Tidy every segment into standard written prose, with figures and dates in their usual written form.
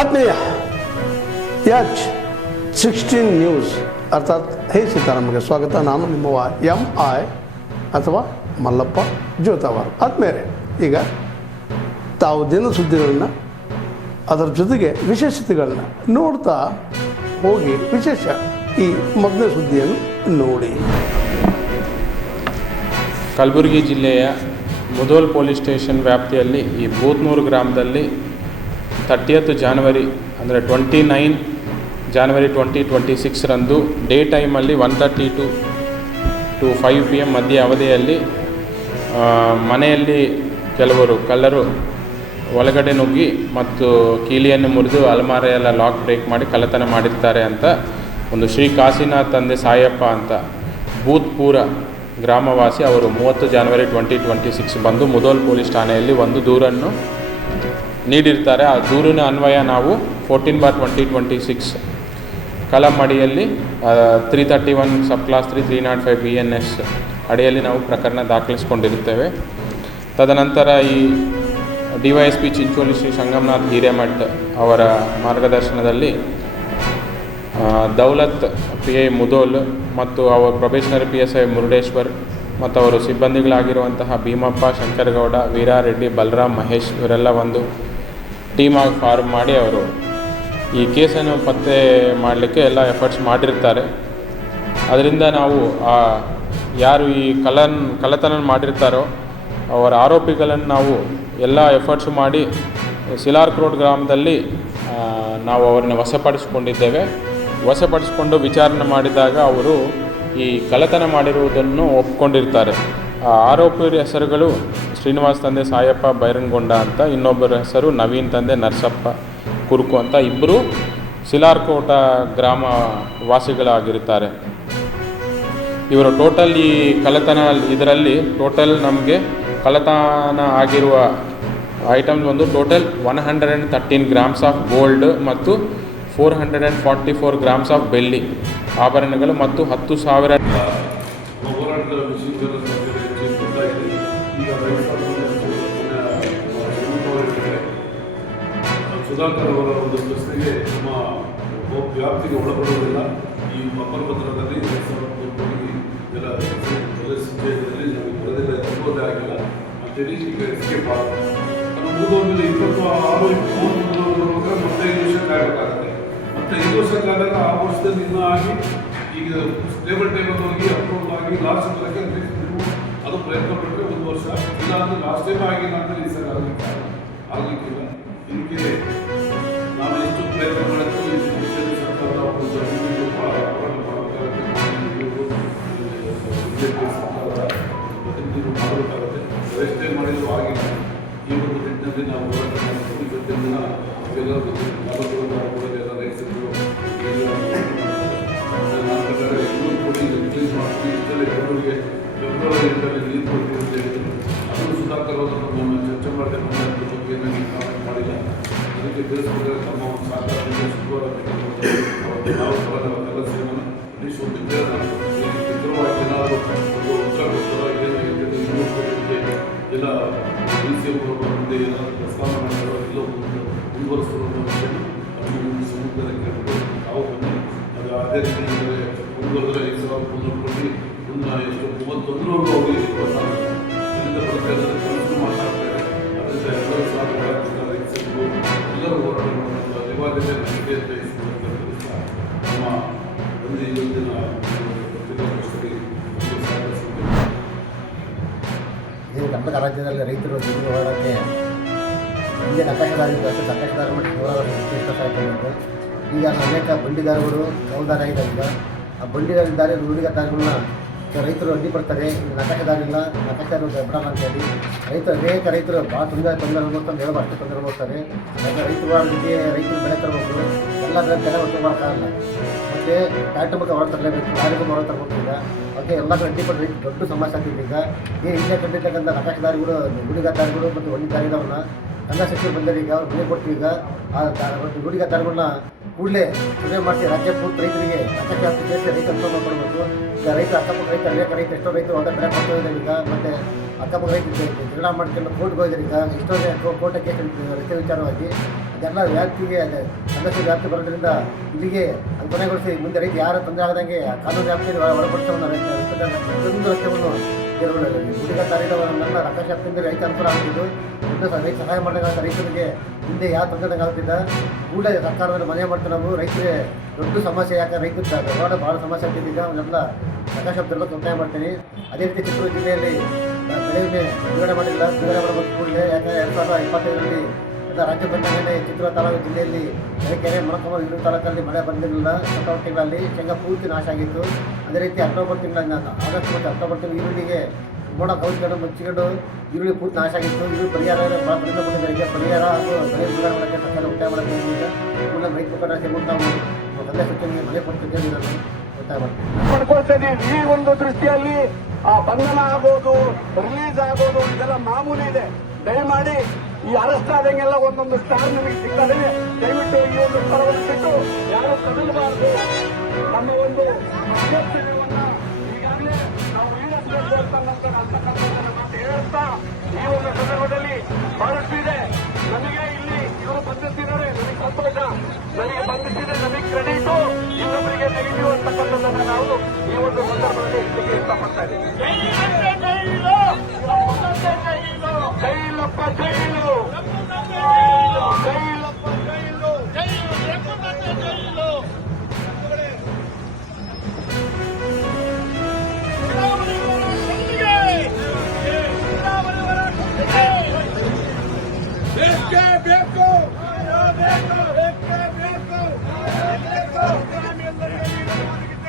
ಆತ್ಮೀಯ H16 news ಅರ್ಥಾತ್ ಹೇ ಸೀತಾರಾಮಗೆ ಸ್ವಾಗತ. ನಾನು ನಿಮ್ಮವ MI ಅಥವಾ ಮಲ್ಲಪ್ಪ ಜೋತಾವಾರ್. ಆದ್ಮೇಲೆ ಈಗ ತಾವು ದಿನ ಸುದ್ದಿಗಳನ್ನು ಅದರ ಜೊತೆಗೆ ವಿಶೇಷತೆಗಳನ್ನ ನೋಡ್ತಾ ಹೋಗಿ ವಿಶೇಷ ಈ ಮೊದಲನೇ ಸುದ್ದಿಯನ್ನು ನೋಡಿ. ಕಲಬುರಗಿ ಜಿಲ್ಲೆಯ ಮುಧೋಲ್ ಪೊಲೀಸ್ ಸ್ಟೇಷನ್ ವ್ಯಾಪ್ತಿಯಲ್ಲಿ ಈ ಬೂತ್ನೂರು ಗ್ರಾಮದಲ್ಲಿ 30th ಜಾನ್ವರಿ ಅಂದರೆ 29 ಜಾನ್ವರಿ 2026 ರಂದು ಡೇ ಟೈಮಲ್ಲಿ 1:30 to 5 PM ಮಧ್ಯ ಅವಧಿಯಲ್ಲಿ ಮನೆಯಲ್ಲಿ ಕೆಲವರು ಕಳ್ಳರು ಒಳಗಡೆ ನುಗ್ಗಿ ಮತ್ತು ಕೀಲಿಯನ್ನು ಮುರಿದು ಅಲಮಾರಿಯೆಲ್ಲ ಲಾಕ್ ಬ್ರೇಕ್ ಮಾಡಿ ಕಳ್ಳತನ ಮಾಡಿರ್ತಾರೆ ಅಂತ ಒಂದು ಶ್ರೀ ಕಾಶಿನಾಥ್ ತಂದೆ ಸಾಯಪ್ಪ ಅಂತ ಭೂತ್ಪೂರ ಗ್ರಾಮವಾಸಿ ಅವರು 30 ಜಾನ್ವರಿ 2026 ಬಂದು ಮುಧೋಲ್ ಪೊಲೀಸ್ ಠಾಣೆಯಲ್ಲಿ ಒಂದು ದೂರನ್ನು ನೀಡಿರ್ತಾರೆ. ಆ ದೂರಿನ ಅನ್ವಯ ನಾವು 14/2026 ಕಲಂ ಅಡಿಯಲ್ಲಿ 331 ಸಬ್ ಕ್ಲಾಸ್ 3 305 BNS ಅಡಿಯಲ್ಲಿ ನಾವು ಪ್ರಕರಣ ದಾಖಲಿಸಿಕೊಂಡಿರುತ್ತೇವೆ. ತದನಂತರ ಈ DYSP ಚಿಂಚೋಳಿ ಶ್ರೀ ಸಂಗಮನಾಥ್ ಹಿರೇಮಠ್ ಅವರ ಮಾರ್ಗದರ್ಶನದಲ್ಲಿ ದೌಲತ್ PI ಮುಧೋಲ್ ಮತ್ತು ಅವರ ಪ್ರೊಬೇಷನರಿ PSI ಮುರುಡೇಶ್ವರ್ ಮತ್ತು ಅವರು ಸಿಬ್ಬಂದಿಗಳಾಗಿರುವಂತಹ ಭೀಮಪ್ಪ, ಶಂಕರಗೌಡ, ವೀರಾರೆಡ್ಡಿ, ಬಲರಾಮ್, ಮಹೇಶ್ ಇವರೆಲ್ಲ ಒಂದು ಟೀಮಾಗಿ ಫಾರ್ಮ್ ಮಾಡಿ ಅವರು ಈ ಕೇಸನ್ನು ಪತ್ತೆ ಮಾಡಲಿಕ್ಕೆ ಎಲ್ಲ ಎಫರ್ಟ್ಸ್ ಮಾಡಿರ್ತಾರೆ. ಅದರಿಂದ ನಾವು ಯಾರು ಈ ಕಳ್ಳತನ ಮಾಡಿರ್ತಾರೋ ಅವರ ಆರೋಪಿಗಳನ್ನು ನಾವು ಎಲ್ಲ ಎಫರ್ಟ್ಸ್ ಮಾಡಿ ಸಿಲಾರ್ಕ್ ರೋಡ್ ಗ್ರಾಮದಲ್ಲಿ ನಾವು ಅವರನ್ನು ವಶಪಡಿಸಿಕೊಂಡಿದ್ದೇವೆ. ವಶಪಡಿಸಿಕೊಂಡು ವಿಚಾರಣೆ ಮಾಡಿದಾಗ ಅವರು ಈ ಕಳ್ಳತನ ಮಾಡಿರುವುದನ್ನು ಒಪ್ಕೊಂಡಿರ್ತಾರೆ. ಆ ಆರೋಪಿಯ ಹೆಸರುಗಳು ಶ್ರೀನಿವಾಸ್ ತಂದೆ ಸಾಯಪ್ಪ ಬೈರನ್ಗೊಂಡ ಅಂತ, ಇನ್ನೊಬ್ಬರ ಹೆಸರು ನವೀನ್ ತಂದೆ ನರಸಪ್ಪ ಕುರುಕು ಅಂತ, ಇಬ್ಬರು ಸಿಲಾರ್ಕೋಟ ಗ್ರಾಮ ವಾಸಿಗಳಾಗಿರುತ್ತಾರೆ. ಇವರು ಟೋಟಲ್ ಈ ಕಳ್ಳತನ ಇದರಲ್ಲಿ ಟೋಟಲ್ ನಮಗೆ ಕಳ್ಳತನ ಆಗಿರುವ ಐಟಮ್ಸ್ ಒಂದು ಟೋಟಲ್ 113 ಗ್ರಾಮ್ಸ್ ಆಫ್ ಗೋಲ್ಡ್ ಮತ್ತು 444 ಗ್ರಾಮ್ಸ್ ಆಫ್ ಬೆಳ್ಳಿ ಆಭರಣಗಳು ಮತ್ತು 10,000 ಸುಧಾಕರ್ ಅವರ ಒಂದು ಪ್ರಶ್ನೆಗೆ ನಮ್ಮ ವ್ಯಾಪ್ತಿಗೆ ಒಳಪಡುವುದಿಲ್ಲ. ಈ ಪತ್ರದಲ್ಲಿ 2003 ಎಲ್ಲ ಪ್ರದೇಶದಲ್ಲಿ ನಮಗೆ ಬರೆದಿಲ್ಲ, ತಪ್ಪೋದೇ ಆಗಿಲ್ಲ ಅಂತೇಳಿ ಈಗ ಎಸ್ಕೇಪ್ ಆಗುತ್ತೆ. ಅದು ಮುಗಿದೋದ್ಮೇಲೆ 26-23 ಮತ್ತೆ 5 ವರ್ಷ ಕಾಯಬೇಕಾಗುತ್ತೆ. ಮತ್ತೆ 5 ವರ್ಷ ಕಾದಾಗ ಆ ವರ್ಷದಲ್ಲಿ ಇನ್ನೂ ಆಗಿ ಈಗ ಸ್ಟೇಬಲ್ ಟೈಮಲ್ಲಿ ಹೋಗಿ ಅಪ್ರೂವಲ್ ಆಗಿ ಲಾಸ್ಟ್ ತರಕ್ಕೆ ಅದು ಪ್ರಯತ್ನ ಪಟ್ಟರೆ 1 ವರ್ಷ, ಇಲ್ಲ ಅಂದರೆ ಲಾಸ್ಟ್ ಟೈಮ್ ಆಗಿಲ್ಲ ಅಂದರೆ ಈ ಸಲ ಆಗಲಿಕ್ಕಿಲ್ಲ. ಇದಕ್ಕೆ ನಾವು ಎಷ್ಟು ಪ್ರಯತ್ನ ಮಾಡಿದ್ದು ಈ ಸರ್ಕಾರದ ಒಂದು ಭಾಳ ಹೋರಾಟ ಮಾಡಬೇಕಾಗುತ್ತೆ, ಸರ್ಕಾರದ ಪ್ರತಿನಿಧಿಗಳು ಮಾಡಬೇಕಾಗುತ್ತೆ. ವ್ಯವಸ್ಥೆ ಮಾಡಿದರೂ ಆಗಿಲ್ಲ. ಈ ಒಂದು ನಿಟ್ಟಿನಲ್ಲಿ ನಾವು ಹೋರಾಟ ಮಾಡಿದ್ದು ಇವತ್ತಿನ ದಿನ ಎಲ್ಲರೂ ಎಲ್ಲ ರೈತರು ನನ್ನ ಪ್ರಕಾರ 200 ಕೋಟಿ ರಿಲೀಸ್ ಮಾಡ್ತೀವಿ. ಇದರಲ್ಲಿ ಬೆಂಗಳೂರಿಗೆ ಫೆಬ್ರವರಿಯಿಂದಲೇ ನೀರು ಕೊಡ್ತೀವಿ ಅಂತ ಹೇಳಿದ್ರು. ಅದು ಸುಧಾಕರ್ ಅವರು ನಮ್ಮ ಚರ್ಚೆ ಮಾಡಿದೆ, ಬಗ್ಗೆ ನನಗೆ ಕಾಮೆಂಟ್ ಮಾಡಿಲ್ಲ. ಅದಕ್ಕೆ ತಿಳಿಸ್ಕೊಂಡ್ರೆ ತಮ್ಮ ಒಂದು ಸಹಕಾರದಿಂದ ಶುಕ್ರವಾರ ನಾವು ಬರೋದರ ಕೆಲಸವನ್ನು ಅಟ್ಲೀಸ್ಟ್ ಒಂದು ಮಿತ್ರವಾಗಿ ಏನಾದರೂ ಒಂದು ಉತ್ತರ ಕೊಡ್ತಾರೆ. ಏನು 200 ಕೋಟಿ ಮುಂದೆ ಎಲ್ಲ DCM ಮುಂದೆ ಏನಾದರೂ ಪ್ರಸ್ತಾವ ಮಾಡಿರೋ ಎಲ್ಲೋ ಮುಂದುವರಿಸುವ ವಿಷಯ ನಮ್ಮ ಸಮುದಾಯ ಕೇಳಿದ್ರು. ನಾವು ಬನ್ನಿ ಅದು ಅದೇ ರೀತಿ ಮುಂದುವರೆದ್ರೆ 5,300 ಕೋಟಿ ಮುಂದೆ ಎಷ್ಟು 31 ಹೋಗಿ ಇಲ್ಲಿಂದ ಬರುತ್ತೆ ಅದನ್ನು ಕೆಲಸ ಮಾತಾಡ್ತಾರೆ. ಅದರಿಂದ ಎಲ್ಲರೂ ಸಹ ರೈತರು ಎಲ್ಲರೂ ಹೋರಾಟ ಮಾಡುವಂಥ ಅನಿವಾರ್ಯತೆ ನಮಗೆ ಅಂತ ನಮ್ಮ ಒಂದು ಇವತ್ತಿನ ಪತ್ರಿಕಾಗೋಷ್ಠಿಗೆ ಇದು ಕರ್ನಾಟಕ ರಾಜ್ಯದಲ್ಲಿ ರೈತರು ದುಡ್ಡು ಹೋರಾಟಕ್ಕೆ ಹಿಂದೆ ನಕಾಶೆದಾರರು ನಕಾಶೆದಾರ ಮತ್ತು ಹೋರಾಟ ಈಗ ಅನೇಕ ಬಂಡಿದಾರಗಳು ಕೌಲ್ದಾರ ಆಗಿದ್ದಾರೆ. ಆ ಬಂಡಿದಾರಿದ್ದಾರೆ ನುಡಿಗಾರಗಳನ್ನ ರೈತರು ಅಡ್ಡಿಪಡ್ತಾರೆ. ನಕಾಶೆದಾರ ಇಲ್ಲ, ನಕಾಶೆದಾರ ಬಿಡಲ್ಲ ಅಂತೇಳಿ ಅನೇಕ ರೈತರು ಭಾಳ ತೊಂದರೆ ಅನುಭವಿಸ್ತಾರೆ, ಹೇಳೋ ಅಷ್ಟೇ ತೊಂದರೆ ಅನುಭವಿಸ್ತಾರೆ. ಯಾಕಂದರೆ ರೈತರು ಬೆಳೆ ತರಬೇಕು, ಎಲ್ಲ ಬೆಲೆ ಹೊತ್ತು ಮಾಡೋಕ್ಕಾಗಲ್ಲ. ಮತ್ತು ಟ್ಯಾಕ್ಟರ್ ಬಗ್ಗೆ ಹೊರ ತರಲೇಬೇಕು, ಲಾರಿಗೂ ಹೊರ ತರಬೇಕು. ಈಗ ಓಕೆ ಎಲ್ಲ ಅಡ್ಡಿಪಟ್ಟು ರೈತರು ದೊಡ್ಡ ಸಮಸ್ಯೆ ಆಗ್ತಿದೆ. ಈಗ ಹಿಂದೆ ಕಂಡಿರ್ತಕ್ಕಂಥ ನಕಾಶೆದಾರಿಗಳು, ನುಡಿಗಾರಗಳು ಮತ್ತು ಒಂದಿದಾರಿಗಳನ್ನ ಸಂಘ ಸಚಿವರು ಬಂದರೆ ಈಗ ಅವ್ರು ಮನೆ ಕೊಟ್ಟು ಈಗ ಗುಡಿಗಾರಗಳನ್ನ ಕೂಡಲೇ ಸುಧಾರಣೆ ಮಾಡಿಸಿ ರಾಜ್ಯ ಪೂರ್ತಿ ರೈತರಿಗೆ ಅಕ್ಕಕ್ಕೆ ಸೇರಿಸಿ ರೈತ ಅನುಕೂಲ ಕೊಡಬೇಕು. ಈಗ ರೈತ ಅಕ್ಕಪಕ್ಕ ರೈತ ಅನೇಕ ರೈತ ಎಷ್ಟೋ ರೈತರು ಹೊಸ ಬೆಳೆ ಕೊಡ್ತಾ ಇದ್ದಾರೆ ಈಗ. ಮತ್ತು ಅಕ್ಕಪಕ್ಕ ರೈತ ಜಗಳ ಮಾಡ್ಕೊಂಡು ಕೋರ್ಟ್ಗೆ ಹೋಗಿದ್ದಾರೆ ಈಗ. ಎಷ್ಟೋ ಕೋರ್ಟ್ ಕೇಸ್ ರೈತ ವಿಚಾರವಾಗಿ ಅದೆಲ್ಲ ವ್ಯಾಪ್ತಿಗೆ ಸಂಘರ್ಷ ವ್ಯಾಪ್ತಿ ಬರೋದ್ರಿಂದ ಇಲ್ಲಿಗೆ ಅದು ಕೊನೆಗೊಳಿಸಿ ಮುಂದೆ ರೈತ ಯಾರು ತೊಂದರೆ ಆಗದಂಗೆ ಕಾನೂನು ವ್ಯಾಪ್ತಿಯಲ್ಲಿ ಒಳಪಡಿಸೋಣ ಪ್ರತಿಯೊಂದು ರಸ್ತೆಯನ್ನು ಗುಡಿಗಾರವನ್ನೆಲ್ಲ ರಕ್ಷಾಪ್ತಿಯಿಂದ ರೈತ ಅನುಕೂಲ ಆಗ್ತಿದ್ದು ರೈತ ಸಹಾಯ ಮಾಡಿದಾಗ ರೈತರಿಗೆ ಹಿಂದೆ ಯಾವ ತೊಂದರೆ ಆಗ್ತಿದ್ದ ಕೂಡ ಸರ್ಕಾರದಲ್ಲಿ ಮನೆ ಮಾಡ್ತಾ ನಾವು ರೈತರಿಗೆ ದೊಡ್ಡ ಸಮಸ್ಯೆ. ಯಾಕೆ ರೈತರ ಹೋರಾಟ ಭಾಳ ಸಮಸ್ಯೆ ಆಗ್ತಿದ್ದ ಅವನ್ನೆಲ್ಲ ಪ್ರಕಾಶಬ್ದೆಲ್ಲ ಒತ್ತಾಯ ಮಾಡ್ತೀನಿ. ಅದೇ ರೀತಿ ಚಿತ್ರದುರ್ಗ ಜಿಲ್ಲೆಯಲ್ಲಿ ಬೆಳೆ ವಿಮೆ ಬಿಡುಗಡೆ ಮಾಡಿಲ್ಲ, ಬಿಡುಗಡೆ ಮಾಡಬೇಕು ಕೂಡಲೇ. ಯಾಕಂದರೆ 2025ರಲ್ಲಿ ಎಲ್ಲ ರಾಜ್ಯ ಬಂದ ಚಿತ್ರದುರ್ಗ ತಾಲೂಕು ಜಿಲ್ಲೆಯಲ್ಲಿ ಕೆರೆ ಮೊಳಕಾಲ್ಮೂರು ಇನ್ನೂ ತಾಲೂಕಲ್ಲಿ ಮಳೆ ಬಂದಿರಲಿಲ್ಲ. ಸೆಪ್ಟೆಂಬರ್ ತಿಂಗಳಲ್ಲಿ ಶೇಂಗಾ ಪೂರ್ತಿ ನಾಶ ಆಗಿತ್ತು. ಅದೇ ರೀತಿ ಅಕ್ಟೋಬರ್ ತಿಂಗಳಿಂದ ಆಗಸ್ಟ್ ಮತ್ತು ಅಕ್ಟೋಬರ್ ತಿಂಗಳು ಈರುಳ್ಳಿಗೆ ಮೋಡ ಕೌಚ್ಕೊಂಡು ಮುಚ್ಚಿಕೊಂಡು ಈರುಳ್ಳಿ ಪೂರ್ತಿ ನಾಶ ಆಗಿತ್ತು. ಈರುಳ್ಳಿ ಪರಿಹಾರ ಭಾಳ ಪ್ರಯತ್ನ ಕೊಟ್ಟಿದ್ದಾರೆ. ಈಗ ಪರಿಹಾರ ಹಾಗೂ ಬೆಳೆ ಬಿಡುಗಡೆ ಮಾಡೋಕ್ಕೆ ಸರ್ಕಾರ ಒತ್ತಾಯ ಮಾಡೋಕ್ಕೆ ಕೂಡ ರೈತ ಮುಖಂಡರ ಸೇರ್ಬಿಟ್ಟು ನಾವು ತಂದೆ ಸಚಿವರಿಗೆ ಮನೆ ಕೊಡ್ತಿದ್ದೇವೆ. ನಾನು ಒತ್ತಾಯ ಪಡ್ಕೊಳ್ತೇನೆ. ಈ ಒಂದು ದೃಷ್ಟಿಯಲ್ಲಿ ಆ ಬಂಧನ ಆಗೋದು, ರಿಲೀಸ್ ಆಗೋದು ಇದೆಲ್ಲ ಮಾಮೂಲಿ ಇದೆ. ದಯಮಾಡಿ ಈ ಅರೆಸ್ಟ್ ಆದಂಗೆಲ್ಲ ಒಂದೊಂದು ಸ್ಟಾರ್ ನಮಗೆ ಸಿಗ್ತದೆ. ದಯವಿಟ್ಟು ಈ ಒಂದು ಸ್ಥಳವನ್ನು ಬಿಟ್ಟು ಯಾರು ಕದಲಬಾರದು. ನಮ್ಮ ಒಂದು ಅಭ್ಯರ್ಥಿಗಳನ್ನ ಈಗಾಗಲೇ ನಾವು ಈಡೇರಿಸಬೇಕು ಅಂತಕ್ಕಂಥದ್ದನ್ನು ಮಾತು ಹೇಳ್ತಾ ಈ ಒಂದು ಸಂದರ್ಭದಲ್ಲಿ ಬಹಳಷ್ಟು ಇದೆ. ನಮಗೆ ಇಲ್ಲಿ ಇವರು ಬಂಧಿಸಿದರೆ ನಮಗೆ ಸಂತೋಷ, ನನಗೆ ಬಂಧಿಸಿದ್ರೆ ನಮಗೆ ಕ್ರೆಡಿಟು, ಇನ್ನೊಬ್ಬರಿಗೆ ನೆಗೆಟಿವ್ ಅಂತಕ್ಕಂಥದ್ದನ್ನು ನಾವು ಈ ಒಂದು ಸಂದರ್ಭದಲ್ಲಿ ಹೇಳಲಿಕ್ಕೆ ಇಷ್ಟಪಡ್ತಾ ಇದ್ದೀವಿ. ಜೈಲಪ್ಪ ಜೈಲು, ಜೈಲಪ್ಪ ಜೈಲು, ಜೈಲು. ಬೇಕೇ ಬೇಕು, ಬೇಕು, ಬೇಕೇ ಬೇಕು.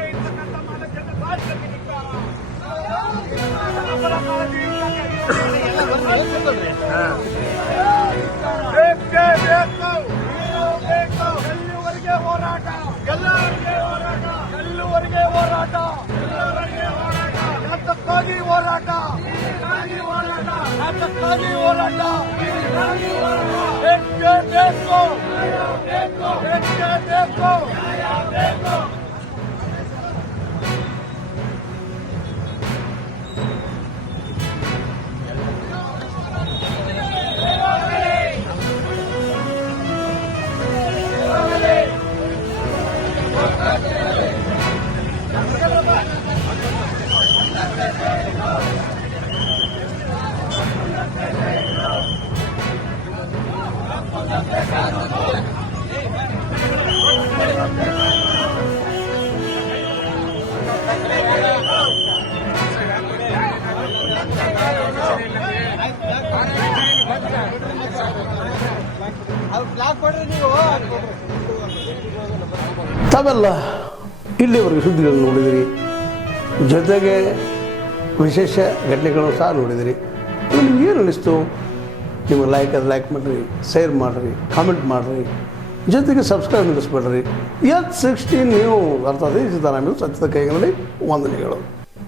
ಇರ್ತಕ್ಕಂಥ ಮಾಲಕರನ್ನ ಬಾಧಿಸಲಿಕ್ಕಿಲ್ಲ. ಬೇಕೇ ಬೇಕು, ಬೇಕು. ಎಲ್ಲಿವರೆಗೆ ಹೋರಾಟ, ಎಲ್ಲರಿಗೆ ಹೋರಾಟ, ಎಲ್ಲಿವರೆಗೆ ಹೋರಾಟ, ಎಲ್ಲರಿಗೆ ಹೋರಾಟ, ಯಾತಕ್ಕಾಗಿ ಹೋರಾಟ, ಯಾತಕ್ಕಾಗಿ ಹೋರಾಟ, ಬೇಕೇ ಬೇಕು, ಬೇಕೇ ಬೇಕು. ತಾವೆಲ್ಲ ಇಲ್ಲಿವರೆಗೆ ಸುದ್ದಿಗಳನ್ನು ನೋಡಿದಿರಿ, ಜೊತೆಗೆ ವಿಶೇಷ ಘಟನೆಗಳನ್ನು ಸಹ ನೋಡಿದಿರಿ. ನಿಮ್ಗೆ ಏನು ಅನ್ನಿಸ್ತು? ನಿಮಗೆ ಲೈಕ್ ಮಾಡಿರಿ, ಶೇರ್ ಮಾಡಿರಿ, ಕಾಮೆಂಟ್ ಮಾಡಿರಿ, ಜೊತೆಗೆ ಸಬ್ಸ್ಕ್ರೈಬ್ ನಿಲ್ಲಿಸ್ಬೇಡ್ರಿ. H16 ನ್ಯೂಸ್ ಅರ್ಥಾತ್ ಸಿದ್ದರಾಮಯ್ಯ ಸತ್ಯದ ಕೈಗಳಲ್ಲಿ ವಂದನೆಗಳು.